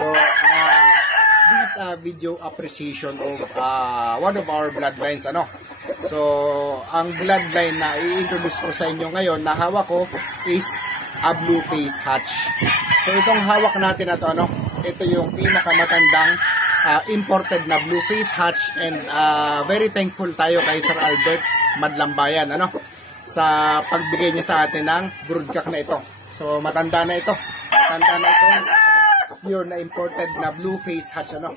So, this is a video appreciation of one of our bloodlines, ano. So, ang bloodline na i-introduce ko sa inyo ngayon na hawak ko is a blue face hatch. So, itong hawak natin na to, ano, ito yung pinakamatandang imported na blue face hatch, and very thankful tayo kay Sir Albert Madlambayan, ano, sa pagbigay niya sa atin ng broodcock na ito. So, matanda na ito. Matanda na itong pure na imported na blue face hatch, ano.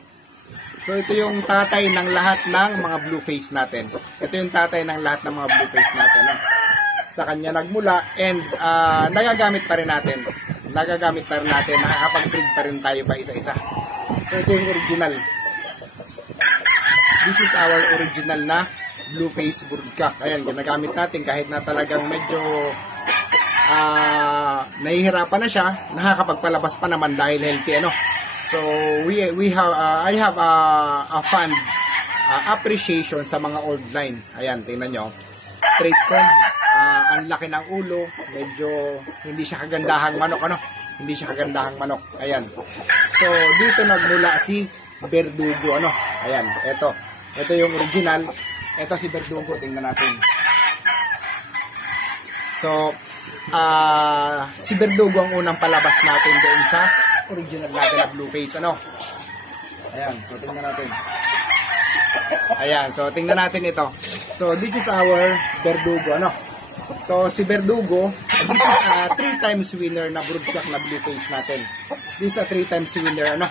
So, ito yung tatay ng lahat ng mga blue face natin. Ito yung tatay ng lahat ng mga blue face natin, ano. Sa kanya nagmula, and nagagamit pa rin natin. Nagagamit pa rin natin. Nakakapag-breed pa rin tayo pa isa-isa. So, ito yung original. This is our original na blue face broodcock. Ayan, ginagamit natin kahit na talagang medyo nahihirapan na siya, nakakapagpalabas pa naman dahil healthy, ano. So I have a fond appreciation sa mga old line. Ayan, tingnan nyo, straight comb, ang laki ng ulo, medyo hindi siya kagandahang manok, ano, hindi siya kagandahang manok. Ayan, so dito nagmula si Verdugo, ano. Ayan, ito yung original. Ito si Verdugo, tingnan natin. So si Verdugo ang unang palabas natin doon sa original natin na blue face, ano. Ayan, so tingnan natin. Ayan, so tingnan natin ito. So this is our Verdugo, ano. So si Verdugo, this is a 3 times winner na broodcock na blue face natin. This is a 3 times winner, ano,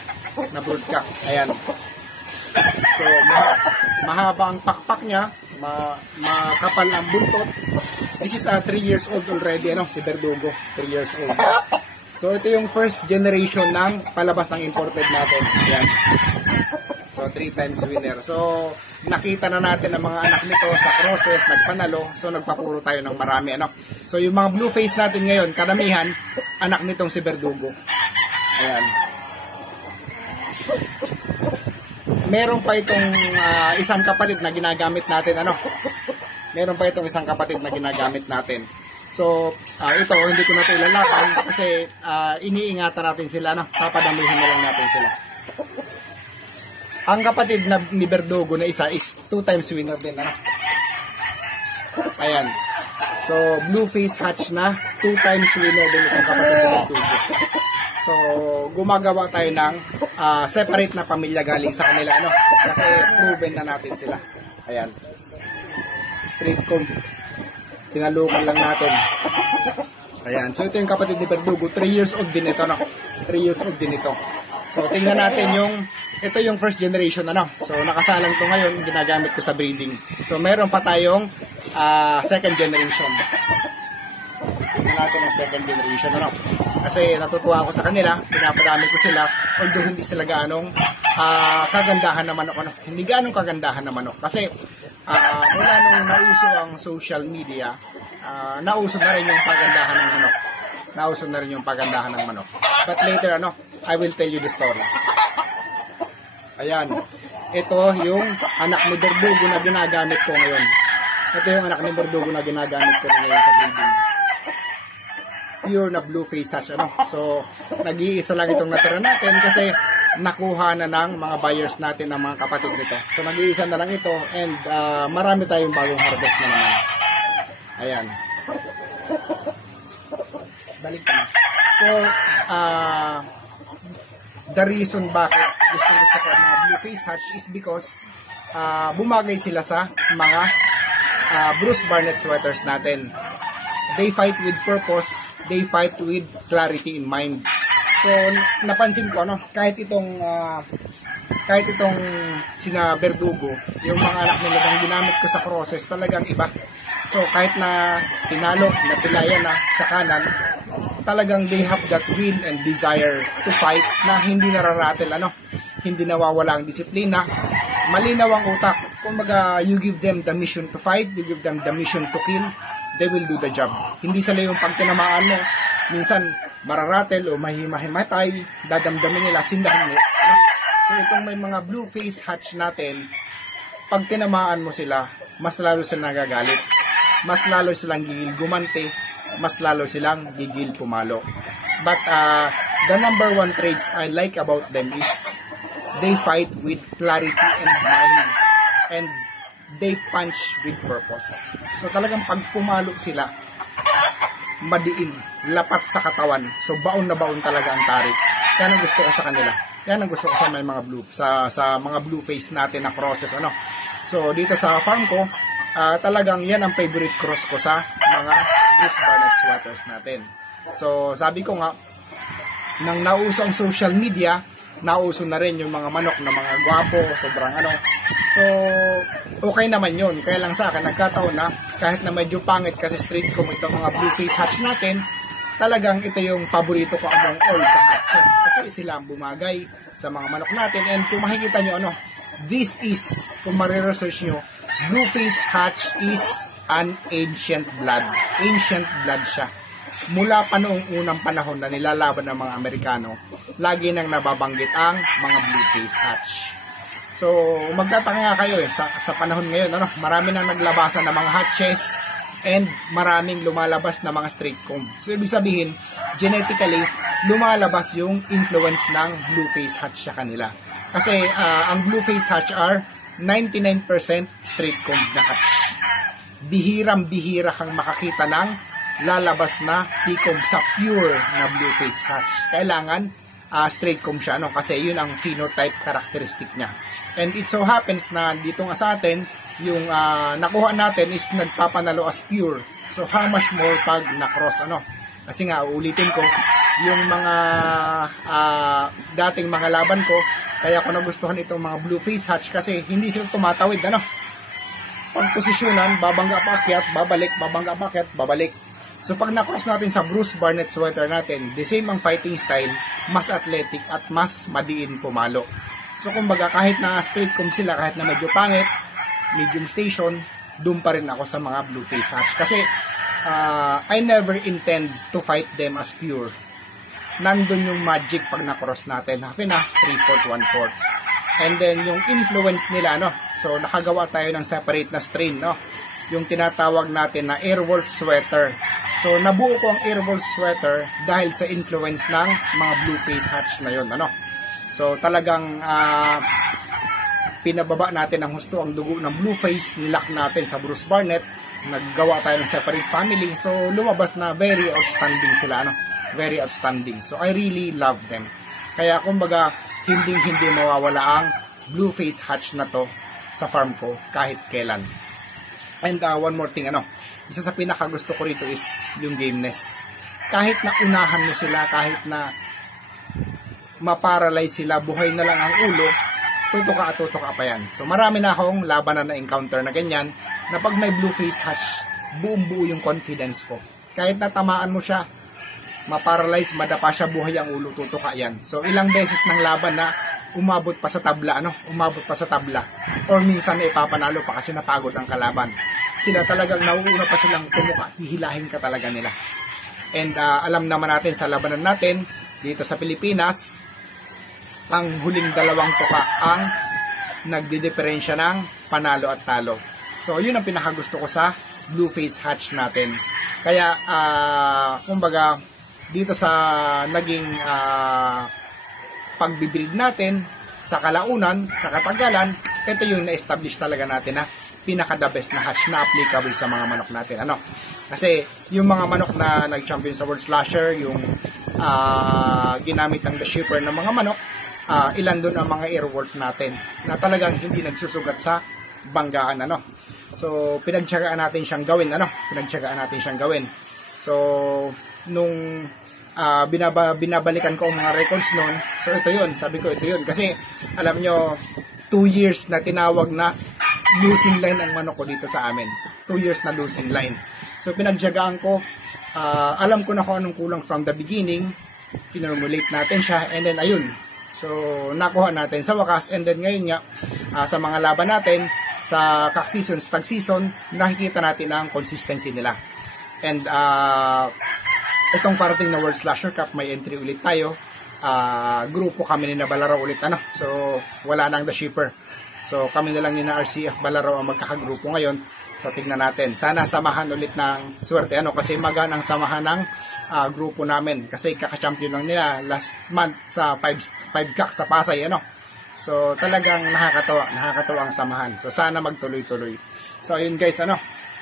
na broodcock. Ayan. So mahaba ang pakpak niya, makapal ang buntot. This is 3 years old already, ano, si Verdugo, 3 years old. So ito yung first generation ng palabas ng imported natin. Ayan. So 3 times winner. So nakita na natin ang mga anak nito sa crosses, nagpanalo. So nagpapuro tayo ng marami, ano. So yung mga blue face natin ngayon, karamihan anak nitong si Verdugo. Ayan. Meron pa itong isang kapatid na ginagamit natin, ano. Meron pa itong isang kapatid na ginagamit natin. So, ito, hindi ko na ito ilalakan kasi iniingatan natin sila, no? Papadamihin na lang natin sila. Ang kapatid na ni Verdugo na isa is 2 times winner din, ano? Ayan. So, blue face hatch na 2 times winner din itong kapatid ni Verdugo. So, gumagawa tayo ng separate na pamilya galing sa kanila, ano? Kasi proven na natin sila. Ayan. Straight comb. Tinalukan lang natin. Ayan. So, ito yung kapatid ni Verdugo. 3 years old din ito, no? 3 years old din ito. So, tingnan natin ito yung first generation, ano? So, nakasalang to ngayon, ginagamit ko sa breeding. So, meron pa tayong second generation. Tingnan natin ang second generation, ano? Kasi natutuwa ako sa kanila, pinapadami ko sila, although hindi sila gaanong kagandahan na manok, ano? Hindi gaanong kagandahan na manok. Kasi, mula nung nauso ang social media, nauso na rin yung pagandahan ng manok. Nauso na rin yung pagandahan ng manok. But later, ano, I will tell you the story. Ayan. Ito yung anak ni Verdugo na ginagamit ko ngayon. Ito yung anak ni Verdugo na ginagamit ko ngayon sa breeding. Pure na blue face hatch, ano. So, nag-iisa lang itong natira natin kasi nakuha na ng mga buyers natin, ng mga kapatid nito. So, nag-iisa na lang ito, and marami tayong bagong harvest na naman. Ayan. Balik na. So, the reason bakit gusto ko ang mga blue face hatch is because bumagay sila sa mga Bruce Barnett sweaters natin. They fight with purpose, they fight with clarity in mind. So, napansin ko, ano, kahit itong sina Verdugo, yung mga anak nila na ginamit ko sa crosses, talagang iba. So, kahit na tinalo, napilayan na sa kanan, talagang they have that will and desire to fight na hindi nararatel, ano, hindi nawawala ang disiplina, malinaw ang utak. Kumbaga, you give them the mission to fight, you give them the mission to kill, they will do the job. Hindi sila yung pag tinamaan mo, minsan mararatel o mahimatay, dadamdamin nila, sindahan nila. So itong may mga blue face hatch natin, pag tinamaan mo sila, mas lalo silang nagagalit, mas lalo silang gigil gumante, mas lalo silang gigil pumalo. But the number one traits I like about them is they fight with clarity and mind, and they punch with purpose. So talagang pag pumalo sila, madiin, lapat sa katawan. So baon na baon talaga ang tarik. Yan ang gusto ko sa kanila. Yan ang gusto ko sa may mga blue, sa mga blue face natin na crosses, ano. So dito sa farm ko, talagang yan ang favorite cross ko sa mga Bruce Barnett sweaters natin. So sabi ko nga, nang nauso ang social media, nauso na rin yung mga manok na mga gwapo, sobrang ano. So, okay naman yun. Kaya lang sa akin, nagkataon na, kahit na medyo pangit kasi street ko itong mga blue face hatch natin, talagang ito yung paborito ko among all the hatches. Kasi sila ang bumagay sa mga manok natin. And kung makikita nyo, ano, this is, kung mariresearch nyo, blue face hatch is an ancient blood. Ancient blood siya. Mula pa noong unang panahon na nilalaban ng mga Amerikano, lagi nang nababanggit ang mga blue face hatch. So, magtataka nga kayo sa panahon ngayon, ano, marami nang naglabasan ng mga hatches and maraming lumalabas na mga straight comb. So, ibig sabihin, genetically, lumalabas yung influence ng blue face hatch sa kanila. Kasi, ang blue face hatch are 99% straight comb na hatch. Bihirang-bihira kang makakita ng lalabas na T-comb sa pure na blue face hatch. Kailangan straight comb siya, ano, kasi yun ang phenotype characteristic niya. And it so happens na dito nga sa atin, yung nakuha natin is nagpapanalo as pure. So how much more pag na-cross, ano? Kasi nga, uulitin ko, yung mga dating mga laban ko, kaya ko nagustuhan itong mga blue face hatch kasi hindi sila tumatawid, ano? Pag posisyonan, babangga paakyat, babalik, babangga paakyat, babalik. So pag na-cross natin sa Bruce Barnett sweater natin, the same ang fighting style, mas athletic at mas madiin pumalo. So kumbaga kahit na straight comb sila, kahit na medyo pangit, medium station, doon pa rin ako sa mga blue face hatch. Kasi I never intend to fight them as pure. Nandun yung magic pag na-cross natin, half and half, 3/4, 1/4. And then yung influence nila, no? So nakagawa tayo ng separate na strain, no? Yung tinatawag natin na Airwolf sweater. So nabuo ko ang Airwolf sweater dahil sa influence ng mga blue face hatch na yun, ano? So talagang pinababa natin ang husto ang dugo ng blue face, nilak natin sa Bruce Barnett, naggawa tayo ng separate family. So lumabas na very outstanding sila, ano? Very outstanding. So I really love them. Kaya kumbaga hindi mawawala ang blue face hatch na to sa farm ko kahit kailan. And one more thing, ano, isa sa pinakagusto ko rito is yung gameness. Kahit na unahan mo sila, kahit na maparalyze sila, buhay na lang ang ulo, tutuka pa yan. So marami na akong labanan na encounter na ganyan, na pag may blue face hatch, buong-buo yung confidence ko. Kahit na tamaan mo siya, maparalyze, madapa siya, buhay ang ulo, tutuka yan. So ilang beses ng laban na umabot pa sa tabla, ano? Umabot pa sa tabla. Or minsan na ipapanalo pa kasi napagod ang kalaban. Sila talagang nauuna pa silang tumuka, hihilahin ka talaga nila. And alam naman natin sa labanan natin dito sa Pilipinas, ang huling dalawang tuka ang nagdidiferensya ng panalo at talo. So yun ang pinakagusto ko sa blue face hatch natin. Kaya kumbaga dito sa naging pagbibreed natin sa kalaunan, sa katagalan, ito yung na-establish talaga natin na pinaka-the best na hatch na applicable sa mga manok natin. Ano? Kasi yung mga manok na nag-champion sa World Slasher, yung ginamit ang the shipper ng mga manok, ilan doon ang mga Airwolf natin na talagang hindi nagsusugat sa banggaan, ano. So pinagtiyagaan natin siyang gawin, ano. Pinagtiyagaan natin siyang gawin. So nung binabalikan ko ang mga records noon, so ito yun, sabi ko ito yun kasi alam nyo 2 years na tinawag na losing line ang manok ko dito sa amin. 2 years na losing line. So pinagtiyagaan ko, alam ko na kung anong kulang from the beginning, finormulate natin siya, and then ayun, so nakuha natin sa wakas. And then ngayon nga sa mga laban natin sa kak-season, tag-season, nakikita natin ang consistency nila. And itong parating na World Slasher Cup, may entry ulit tayo. Grupo kami ni na Balaraw ulit, ano. So wala nang the shipper. So kami na lang ni na RCF Balaraw ang magkakagrupo ngayon. So tignan natin. Sana samahan ulit ng swerte. Kasi magaan ang samahan ng grupo namin. Kasi kaka-champion lang nila last month sa 5 sa Pasay. So talagang nakakatawa ang samahan. So sana magtuloy-tuloy. So ayun guys,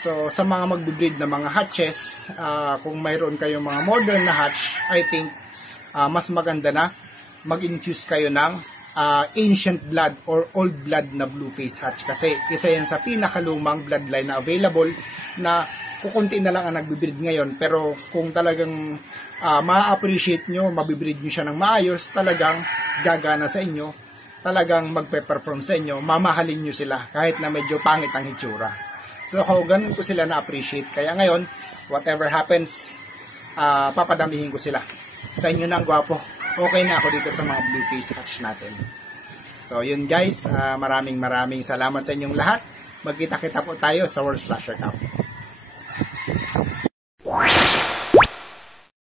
So sa mga magbe-breed na mga hatches, kung mayroon kayong mga modern na hatch, I think mas maganda na mag-infuse kayo ng ancient blood or old blood na blue face hatch, kasi isa yan sa pinakalumang bloodline na available, na kukunti na lang ang nagbe-breed ngayon, pero kung talagang ma-appreciate nyo, mabibreed nyo siya ng maayos, talagang gagana sa inyo, talagang magpe-perform sa inyo, mamahalin nyo sila kahit na medyo pangit ang hitsura. So ganun ko sila na-appreciate, kaya ngayon whatever happens, papadamihin ko sila. Sa inyo na ang gwapo, okay na ako dito sa mga blue face hatch natin. So yun guys, maraming salamat sa inyong lahat. Magkita-kita po tayo sa World Slasher Cup.